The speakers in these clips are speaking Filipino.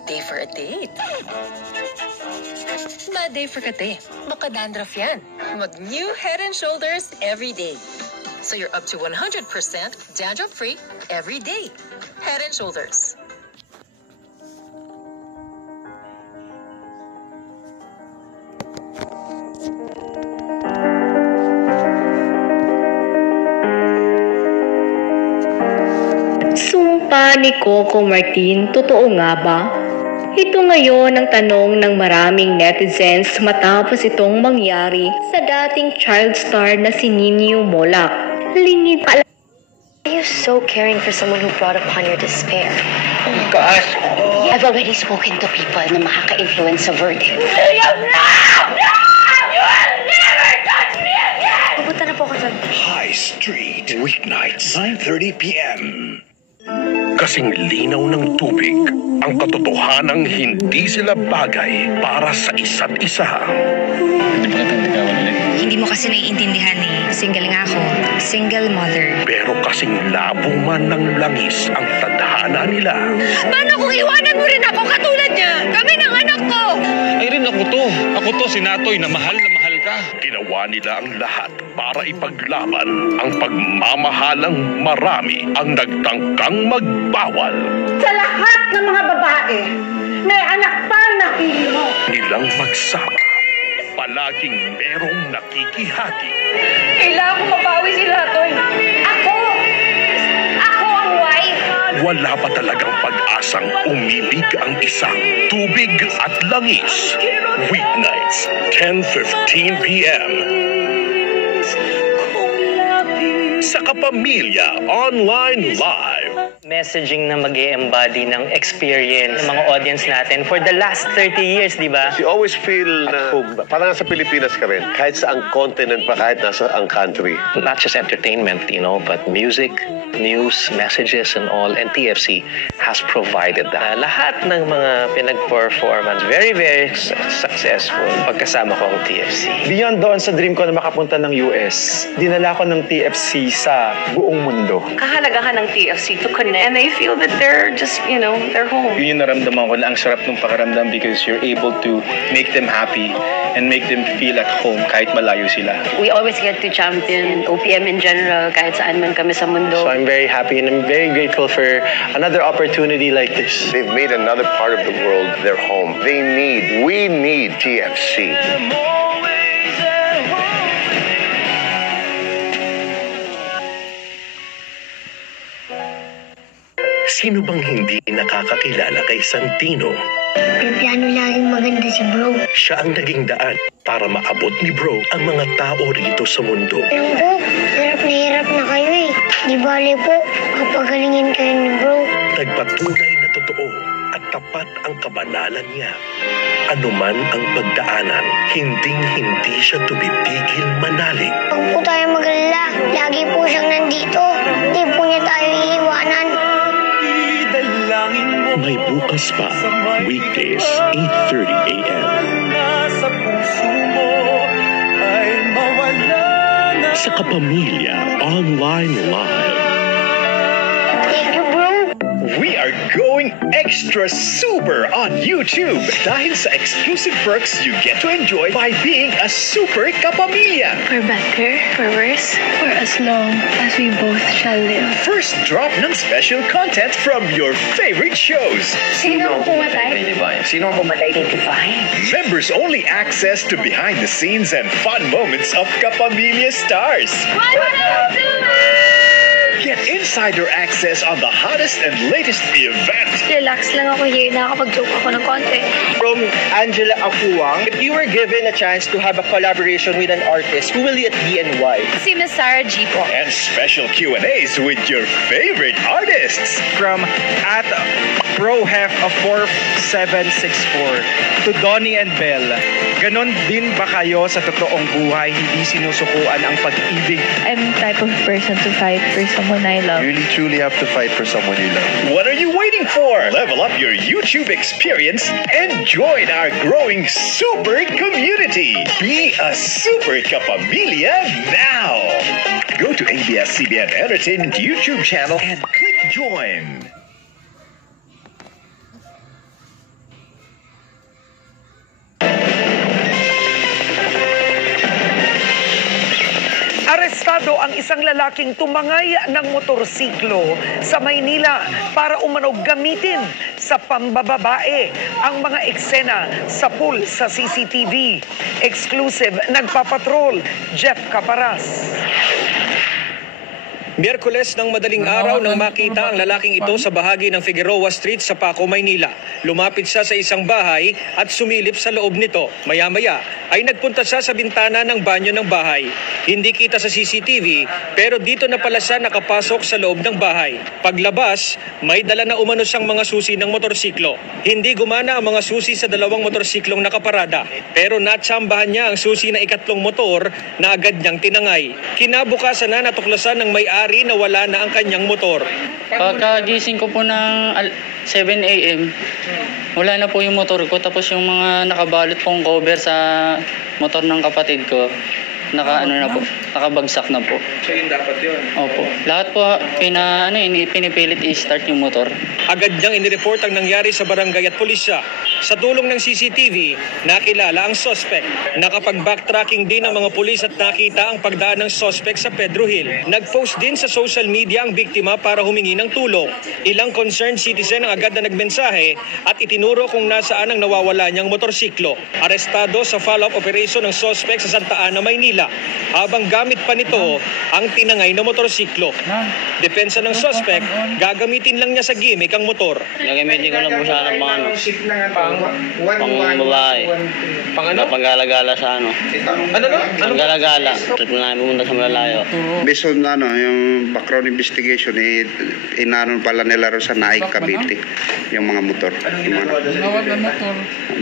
good day for a date. Bad day for kate. Baka dandruff yan. Mag-new Head and Shoulders every day. So you're up to 100% dandruff-free every day. Head and Shoulders. Sumpa ni Coco Martin, totoo nga ba? Ito ngayon ang tanong ng maraming netizens matapos itong mangyari sa dating child star na si Nino Mollac. Lingid pala. Are you so caring for someone who brought upon your despair? Gosh! I've already spoken to people na makaka-influence sa verdict. William, no! No! You will never touch me again! Pupunta na po ako sa High Street, weeknights, 9:30 p.m. Kasing linaw ng tubig, ang katotohanang hindi sila bagay para sa isa't isa. Hindi mo kasi naiintindihan eh. Single nga ako. Single mother. Pero kasing labo man ng langis ang tadhana nila. Paano kung iwanan mo rin ako katulad niya? Kami ng anak ko! Ay rin ako to. Ako to si Natoy na mahal ka. Ginawa nila ang lahat para ipaglaban ang pagmamahalang marami ang nagtangkang magbawal. Sa lahat ng mga babae, may anak pa na pili mo. Nilang magsama, palaging merong nakikihati. Kailangan ko mabawi si Natoy. Ako ang wife. Wala pa talagang pag-asang umibig ang isang tubig at langis. Weeknights, 10:15 p.m. Sa Kapamilya Online Live. Messaging na mag-e-embody ng experience ng mga audience natin for the last 30 years, di ba? You always feel na parang nasa Pilipinas ka rin. Kahit sa ang continent pa, kahit nasa ang country. Not just entertainment, but music, news, messages, and all. And TFC has provided that. Lahat ng mga pinag-performance, very, very successful pagkasama ko ang TFC. Beyond doon sa dream ko na makapunta ng US, dinala ko ng TFC sa buong mundo. Kahalagahan ng TFC to connect and they feel that they're just, they're home. Yun yung naramdaman ko na ang sarap ng pakiramdam because you're able to make them happy and make them feel at home kahit malayo sila. We always get to champion OPM in general kahit saan man kami sa mundo. So I'm very happy and I'm very grateful for another opportunity like this. They've made another part of the world their home. We need TFC. Sino bang hindi nakakakilala kay Santino? May piano laging maganda si bro. Siya ang naging daan para maabot ni bro ang mga tao rito sa mundo. Alam ko, hirap na kayo eh. Di bale po, kapagalingin kayo ni bro. Nagpatunay na totoo at tapat ang kabanalan niya. Anuman ang pagdaanan, hinding-hindi siya tumipigil manalig. Huwag po tayo mag-alala. Lagi po siyang nandito. Di po niya tayo iiwanan. May bukas pa, weekdays, 8:30 a.m. Sa Kapamilya Online Live. Thank you, bro. We are going extra super on YouTube dahil sa exclusive perks you get to enjoy by being a super kapamilya. For better, for worse, for as long as we both shall live. First drop ng special content from your favorite shows. Sino ang pumatay? Sino ang pumatay? Members only access to behind the scenes and fun moments of Kapamilya stars. What would I do? Get insider access on the hottest and latest event. Relax lang ako here. Nakakapag-joke ako ng konti. From Angela Afuang, if you were given a chance to have a collaboration with an artist, who will it be and why? Si Miss Sarah G po. And special Q&As with your favorite artists. From at ProHef of 4764 to Donnie and Belle, ganon din ba kayo sa totoong buhay? Hindi sinusukuan ang pag-ibig? I'm type of person to fight for someone I love. You really truly have to fight for someone you love. What are you waiting for? Level up your YouTube experience and join our growing super community. Be a super kapamilya now. Go to ABS-CBN Entertainment YouTube channel and click join. arestado ang isang lalaking tumangay ng motorsiklo sa Maynila para umano gamitin sa pambababae ang mga eksena sa pool sa CCTV. Exclusive, nagpapatrol, Jeff Caparas. Miyerkules ng madaling araw nang makita ang lalaking ito sa bahagi ng Figueroa Street sa Paco, Maynila. Lumapit siya sa isang bahay at sumilip sa loob nito. Maya-maya ay nagpunta siya sa bintana ng banyo ng bahay. Hindi kita sa CCTV pero dito na pala siya nakapasok sa loob ng bahay. Paglabas, may dala na umano siyang mga susi ng motorsiklo. Hindi gumana ang mga susi sa dalawang motorsiklong nakaparada pero natsambahan niya ang susi na ikatlong motor na agad niyang tinangay. Kinabukasan na natuklasan ng may-ari na wala na ang kanyang motor. Pagkagising ko po ng 7 a.m., wala na po yung motor ko. Tapos yung mga nakabalot pong cover sa motor ng kapatid ko, nakabagsak na po. So yun dapat yun? Opo. Lahat po, pinipilit i-start yung motor. Agad niyang inireport ang nangyari sa barangay at pulisya. Sa tulong ng CCTV, nakilala ang suspect. Nakapag-backtracking din ang mga pulis at nakita ang pagdaan ng suspect sa Pedro Hill. Nag-post din sa social media ang biktima para humingi ng tulong. Ilang concerned citizen ang agad na nagmensahe at itinuro kung nasaan ang nawawala niyang motorsiklo. Arestado sa follow-up operation ng suspect sa Santa Ana, Maynila. Habang gamit pa nito ang tinangay na motorsiklo. Depensa ng suspect, gagamitin lang niya sa gimmick ang motor. Gagamitin ko lang po sana pang babae. Panggalagala sa ano. Panggalagala. Trip na namin pumunta sa malayo. Based on yung background investigation, inanon pala nila rin sa Naik, Cavite, yung mga motor.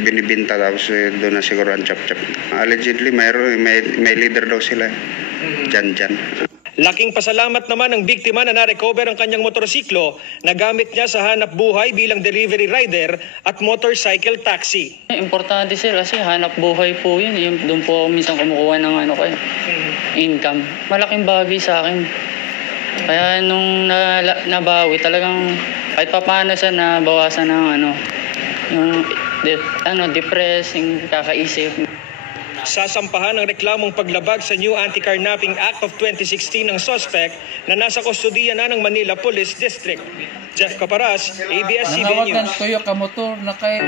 Binibinta tapos doon na siguro ang chap-chap. Allegedly, may leader daw sila. Dyan. Laking pasalamat naman ng biktima na na-recover ang kanyang motorsiklo na gamit niya sa hanap buhay bilang delivery rider at motorcycle taxi. Importante sir kasi hanap buhay po yun. Doon po minsan kumukuha ng income. Malaking bagay sa akin. Kaya nung nabawi talagang kahit paano siya nabawasan ng depressing, kakaisip. Sasampahan ng reklamong paglabag sa New Anti-Carnapping Act of 2016 ng suspect na nasa kustodiya na ng Manila Police District. Jeff Caparas, ABS-CBN News. Nanawagan kayo ka motor na kay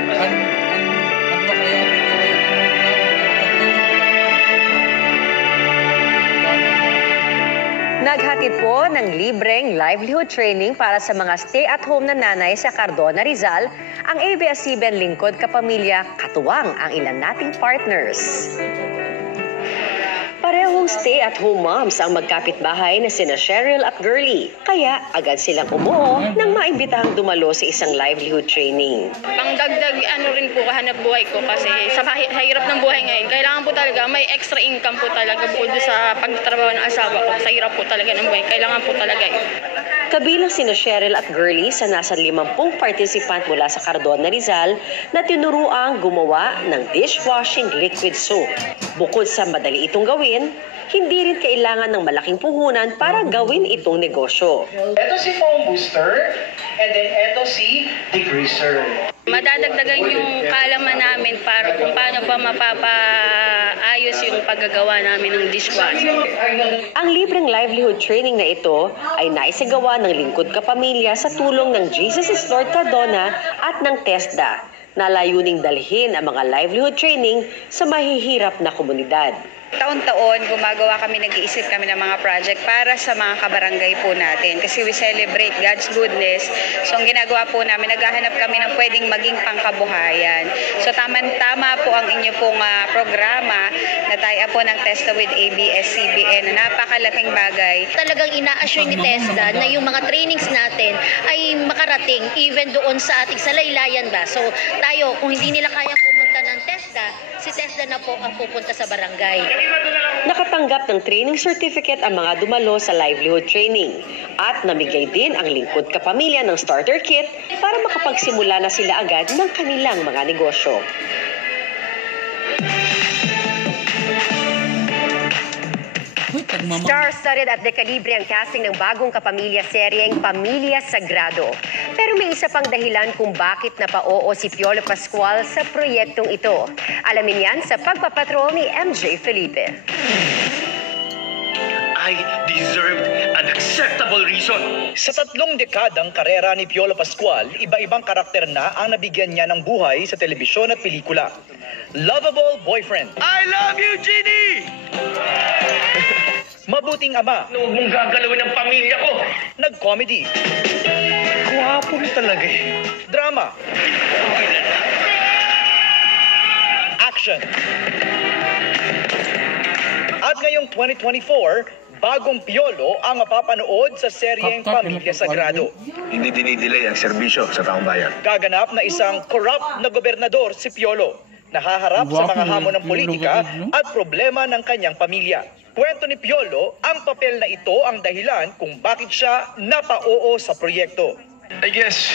Naghatid po ng libreng livelihood training para sa mga stay-at-home na nanay sa Cardona, Rizal, ang ABS-CBN Lingkod Kapamilya, katuwang ang ilan nating partners. Parehong stay-at-home moms ang magkapitbahay na sina Cheryl at Girlie. Kaya agad silang umuo nang maimbitahang dumalo sa isang livelihood training. Pangdagdag rin po kahanap buhay ko kasi sa hirap ng buhay ngayon, kailangan po talaga may extra income po talaga bukod sa pagtatrabaho ng asawa ko. Sa hirap po talaga ng buhay, kailangan po talaga yun. Kabilang sina Cheryl at Girlie sa nasa 50 participant mula sa Cardona, Rizal na tinuruang gumawa ng dishwashing liquid soap. Bukod sa madali itong gawin, hindi rin kailangan ng malaking puhunan para gawin itong negosyo. Ito si foam booster, and then ito si degreaser. Madadagdagan yung kaalaman namin para kung paano pa mapapaayos yung paggagawa namin ng dishwasher. Ang libreng livelihood training na ito ay naisagawa ng Lingkod Kapamilya sa tulong ng Jesus is Lord Cardona at ng TESDA na layuning dalhin ang mga livelihood training sa mahihirap na komunidad. Taon-taon, gumagawa kami, nag-iisip kami ng mga project para sa mga kabarangay po natin. Kasi we celebrate God's goodness. So, ang ginagawa po namin, naghahanap kami ng pwedeng maging pangkabuhayan. So, tama po ang inyo pong programa na tie-up po ng TESDA with ABS-CBN na napakalaking bagay. Talagang ina-assure ni TESDA na yung mga trainings natin ay makarating even doon sa ating salaylayan ba. So, tayo, kung hindi nila kaya pumunta ng TESDA, si TESDA na po ang pupunta sa barangay. Nakatanggap ng training certificate ang mga dumalo sa livelihood training at namigay din ang Lingkod Kapamilya ng starter kit para makapagsimula na sila agad ng kanilang mga negosyo. Star-studded at dekalibre ang casting ng bagong Kapamilya seryeng Pamilya Sagrado. Pero may isa pang dahilan kung bakit napao si Piolo Pascual sa proyektong ito. Alamin yan sa pagpapatrol ni MJ Felipe. I deserved an acceptable reason. Sa 3 dekadang karera ni Piolo Pascual, iba-ibang karakter na ang nabigyan niya ng buhay sa telebisyon at pelikula. Lovable boyfriend. I love you, Ginny! Mabuting ama. Huwag mong gagalawin ang pamilya ko. Nag-comedy. Guwapo mo talaga eh. Drama. Action. At ngayong 2024, bagong Piolo ang mapapanood sa seryeng Pamilya Sagrado. Hindi dinidelay ang serbisyo sa taong bayan. Gaganap na isang corrupt na gobernador si Piolo, nahaharap sa mga hamon ng politika at problema ng kanyang pamilya. Kwento ni Piolo, ang papel na ito ang dahilan kung bakit siya napa-oo sa proyekto. I guess,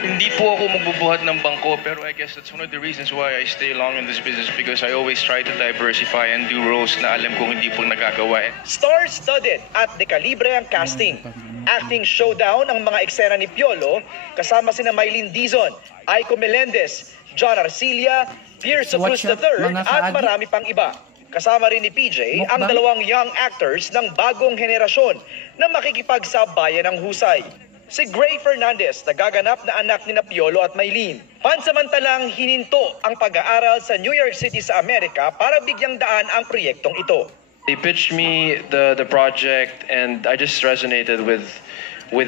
hindi po ako magbubuhat ng bangko, pero I guess that's one of the reasons why I stay long in this business because I always try to diversify and do roles na alam kong hindi po nagagawa eh. Star-studded at dekalibre ang casting. Acting showdown ang mga eksena ni Piolo, kasama sina Mylene Dizon, Aiko Melendez, John Arcilla, Pierce Cruz III at marami pang iba. Kasama rin ni PJ ang 2 young actors ng bagong henerasyon na makikipagsabayan ng husay. Si Gray Fernandez, nagaganap na anak ni Piolo at Mylene. Pansamantalang hininto ang pag-aaral sa New York City sa Amerika para bigyang daan ang proyektong ito. They pitched me the project and I just resonated with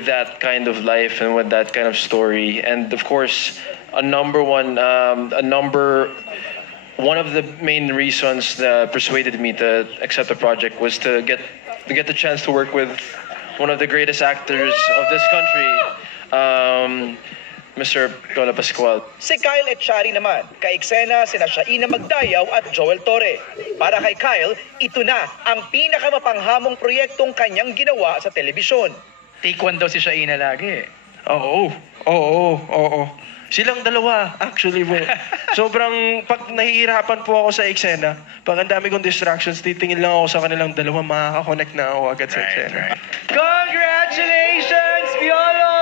that kind of life and with that kind of story. And of course, one of the main reasons that persuaded me to accept the project was to get the chance to work with one of the greatest actors of this country, Mr. Piolo Pascual. Si Kyle Echari naman, ka-eksena sina Shaina Magdayaw at Joel Torre. Para kay Kyle, ito na ang pinakamapanghamong proyektong kanyang ginawa sa telebisyon. Take 1 daw si Shaina lagi. Oo. Silang dalawa, actually po. Sobrang, pag nahihirapan po ako sa eksena, pag ang dami kong distractions, titingin lang ako sa kanilang dalawa, makaka-connect na ako agad sa eksena. Congratulations, Piolo!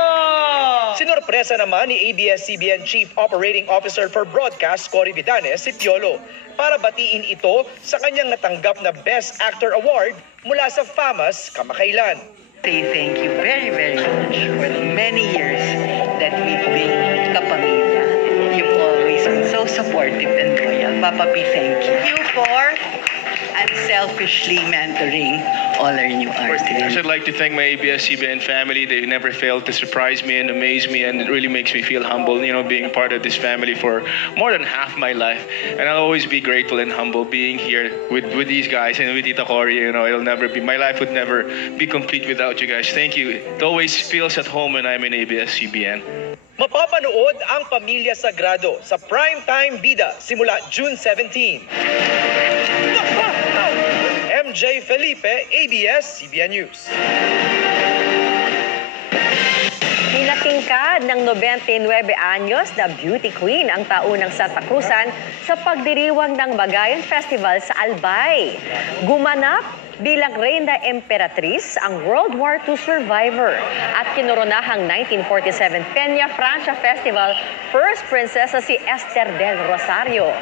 Sinorpresa naman ni ABS-CBN Chief Operating Officer for Broadcast, Cory Vidanes, si Piolo, para batiin ito sa kanyang natanggap na Best Actor Award mula sa FAMAS kamakailan. Say thank you very, very much for the many years that we've been kapamilya. You've always been so supportive and loyal. Papa P, thank you for unselfishly mentoring all our new artists. I'd like to thank my ABS-CBN family. They never failed to surprise me and amaze me, and it really makes me feel humble, being part of this family for more than half my life. And I'll always be grateful and humble being here with these guys and with Tita Cory. My life would never be complete without you guys. Thank you. It always feels at home when I'm in ABS-CBN. Mapapanood ang Pamilya Sagrado sa Primetime Bida simula June 17. MJ Felipe, ABS-CBN News. Hinatingkad ng 99 anyos na beauty queen ang taunang Santa Cruzan sa pagdiriwang ng Bagayan Festival sa Albay. Gumanap bilang Reina Emperatriz ang World War II survivor at kinoronahang 1947 Peña Francia Festival First Princess si Esther del Rosario.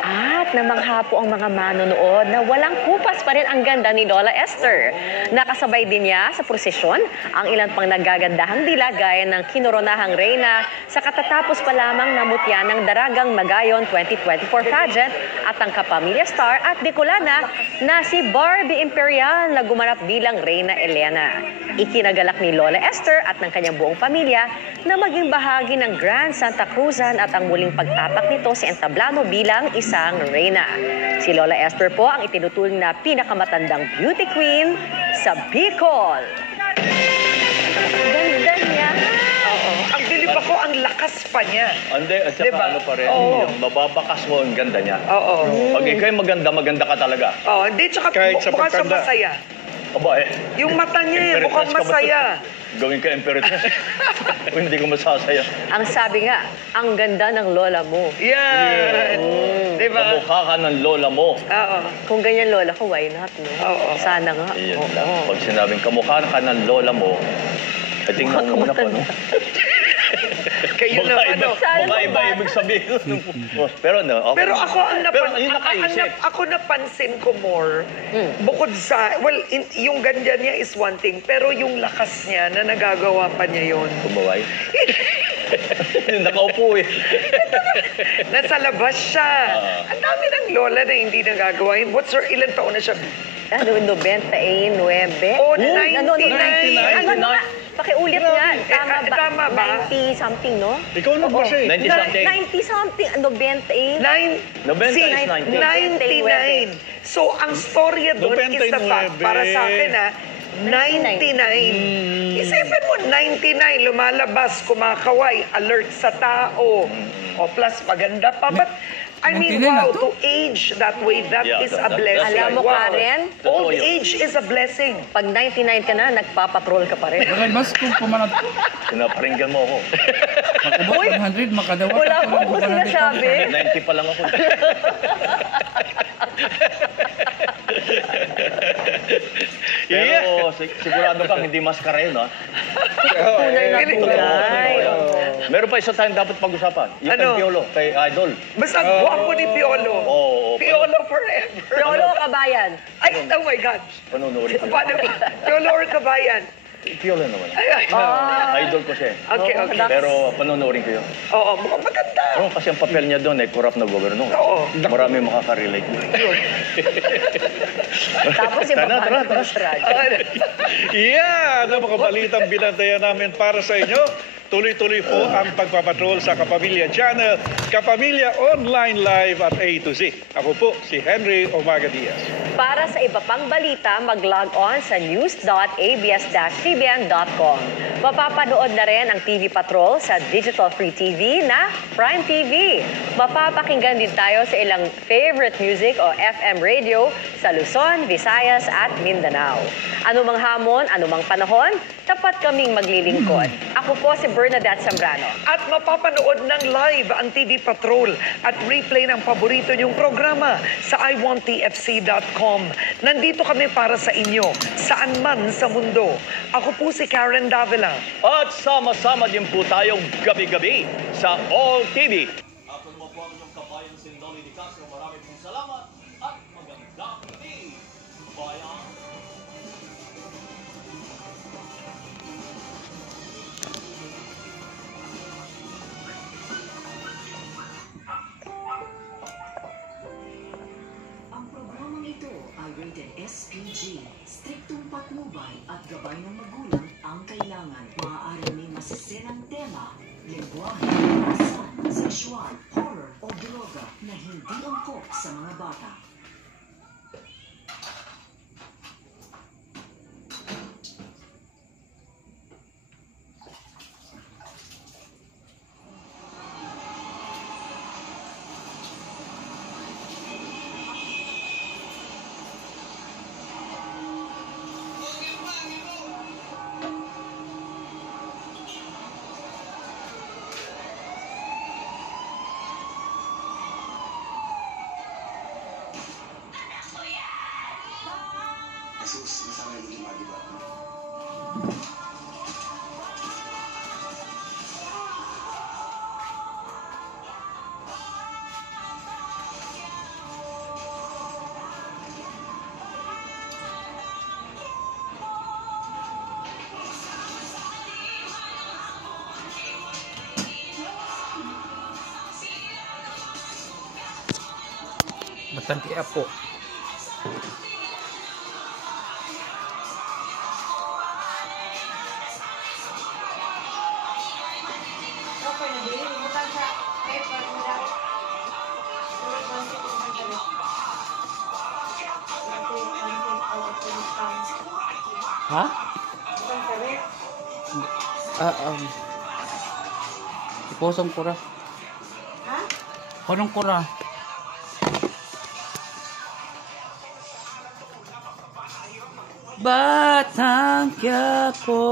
At namangha po ang mga manonood na walang kupas pa rin ang ganda ni Lola Esther. Nakasabay din niya sa prosesyon ang ilan pang nagagandahang dila gaya ng kinoronahang reyna sa katatapos pa lamang namutya ng Daragang Magayon 2024 pageant at ang kapamilya star at Bicolana na si Barbie Imperial na gumanap bilang Reyna Elena. Ikinagalak ni Lola Esther at ng kanyang buong pamilya na maging bahagi ng Grand Santa Cruzan at ang muling pagtapak nito si entablado bilang isang reyna. Si Lola Esther po ang itinuturing na pinakamatandang beauty queen sa Bicol. Ganda niya. Oo. Ang bilib ako, ang lakas pa niya. Hindi, at saka diba? ano pa rin, yung mababakas mo ang ganda niya. Oo. Pag ikaw'y maganda ka talaga. Oo, hindi, tsaka bukas sa masaya. Aba eh. Yung mata niya mukhang masaya. Gawin ka emperor. Hindi ko masasaya. Ang sabi nga, ang ganda ng lola mo. Yeah. Diba? Kamukha ka ng lola mo. Oo. Kung ganyan lola ko, why not, no? Oo. Sana nga. Iyon lang. Pag sinabing kamukha ka ng lola mo, tingnan mo na pa, no? Kayo naman, ano. Iba ibig sabihin ng post. Pero no, okay. Pero ako, ako napansin ko more, bukod sa, well, yung ganyan niya is one thing, pero yung lakas niya na nagagawa pa niya yun. Tumaway? Nakaupo eh. Nasa labas siya. Ang dami ng lola na hindi nagagawa yun. What's her, ilan taon na siya? 99. Oh, 99. Ano nga? Pakiulit nga. Tama ba? 90 something, no? Ikaw na ba siya? 90 something. 90 something. 90 is 99. So, ang storya doon is the fact, para sa akin 99. Isipin mo, 99, lumalabas, kumakaway, alert sa tao. O plus, maganda pa. But, I mean, wow, to age that way, that is a blessing. Alam mo, Karen, old age is a blessing. Pag 99 ka na, nagpapatrol ka pa rin. Mas kung pumanat... Pinaparinggan mo ako. Makabot 100, makadawat. Wala ko sinasabi. 90 pa lang ako. Pero sigurado kang hindi maskara yun, ha? Tunay na tunay. Meron pa isa tayong dapat pag-usapan. Yung kay Piolo, kay Idol. Basta guwapo ni Piolo. Piolo forever. Piolo o Kabayan? Ay, oh my God. Panunurin ko. Paano ba? Piolo or Kabayan? Piolo naman. Idol ko siya. Okay. Pero panunurin ko yun. Oo, mukhang maganda. Oo, kasi ang papel niya doon ay corrupt na gobernador. Oo. Marami makaka-relate. Tapos yung Yeah! Ano mga balitang binantayan namin para sa inyo? Tuloy-tuloy po ang pagpapatrol sa Kapamilya Channel, Kapamilya Online Live at A to Z. Ako po si Henry Omaga Diaz. Para sa iba pang balita, mag-log on sa news.abs-cbn.com. Mapapanood na rin ang TV Patrol sa Digital Free TV na Prime TV. Mapapakinggan din tayo sa ilang favorite music o FM radio sa Luzon, Visayas at Mindanao. Anumang hamon, anumang panahon, tapat kaming maglilingkod. Ako po si Bernadette Zambrano. At mapapanood ng live ang TV Patrol at replay ng paborito niyong programa sa iwanttfc.com. Nandito kami para sa inyo, saan man sa mundo. Ako po si Karen Davila. At sama-sama din po tayong gabi-gabi sa All TV. Ako naman po ang inyong kabayan si Dolly Di Castro. Maraming pong salamat at magandang gabi. Bayan. Rated SPG. Striktong patnubay at gabay ng magulang ang kailangan. Maaaring may masiserang tema, lengguwahe, karasan, sexual, horror o droga na hindi angkop sa mga bata. Jesus, nasama yung lima, di ba? Bastante apo. Ha? Iposong kura. Ha? Konong kura. Batang Quiapo.